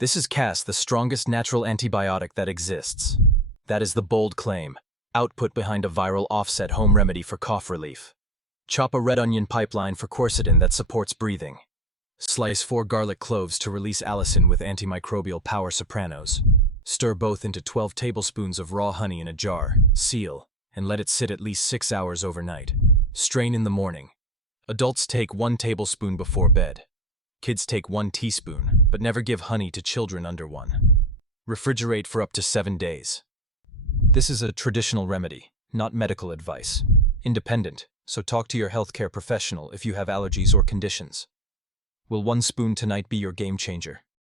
This is Cas, the strongest natural antibiotic that exists. That is the bold claim. Output behind a viral offset home remedy for cough relief. Chop a red onion pipeline for quercetin that supports breathing. Slice 4 garlic cloves to release allicin with antimicrobial power sopranos. Stir both into 12 tablespoons of raw honey in a jar, seal, and let it sit at least 6 hours overnight. Strain in the morning. Adults take 1 tablespoon before bed. Kids take 1 teaspoon, but never give honey to children under 1. Refrigerate for up to 7 days. This is a traditional remedy, not medical advice. Independent, so talk to your healthcare professional if you have allergies or conditions. Will 1 spoon tonight be your game changer?